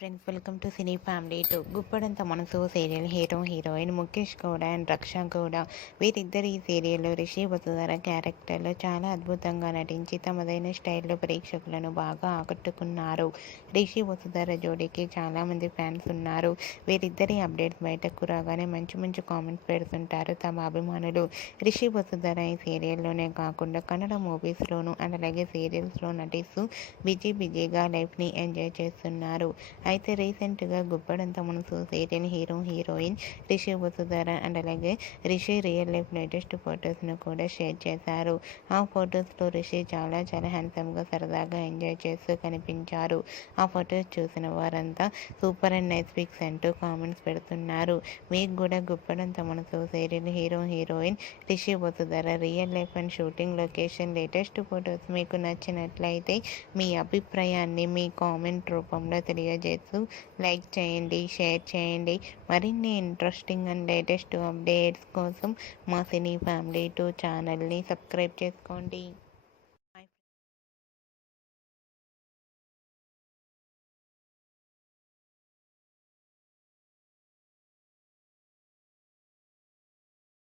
Friends, welcome to cine family to. Guppedantha Manasu serial hero heroine Mukesh Gowda and Raksha Gowda వీరిద్దరు ఈ సీరియల్లో రిషి వసుధర క్యారెక్టర్లో చాలా అద్భుతంగా నటించి తమదైన స్టైల్లో ప్రేక్షకులను బాగా ఆకట్టుకున్నారు. రిషి వసుధర జోడీకి చాలామంది ఫ్యాన్స్ ఉన్నారు. వీరిద్దరి అప్డేట్స్ బయటకు రాగానే మంచి మంచి కామెంట్స్ పెడుతుంటారు తమ అభిమానులు. రిషి వసుధర ఈ సీరియల్లోనే కాకుండా కన్నడ మూవీస్లోనూ అండ్ అలాగే సీరియల్స్లో నటిస్తూ బిజీగా లైఫ్ని ఎంజాయ్ చేస్తున్నారు. అయితే రీసెంట్గా Guppedantha Manasu serial hero heroine Rishi Vasudhara and అలాగే రిషి రియల్ లైఫ్ లేటెస్ట్ ఫొటోస్ను కూడా షేర్ చేశారు. ఆ ఫొటోస్లో రిషి చాలా హ్యాండ్సమ్గా సరదాగా ఎంజాయ్ చేస్తూ కనిపించారు. ఆ ఫొటోస్ చూసిన వారంతా సూపర్ అండ్ నైస్ పిక్స్ అంటూ కామెంట్స్ పెడుతున్నారు. మీకు కూడా Guppedantha Manasu serial hero heroine Rishi Vasudhara real life and shooting location latest photos మీకు నచ్చినట్లయితే మీ అభిప్రాయాన్ని మీ కామెంట్ రూపంలో తెలియజేస్తూ లైక్ చేయండి, షేర్ చేయండి. మరిన్ని ఇంట్రెస్టింగ్ అండ్ లేటెస్ట్ అప్డేట్స్ కోసం మా సినీ ఫ్యామిలీ 2 ఛానల్ని సబ్స్క్రైబ్ చేసుకోండి.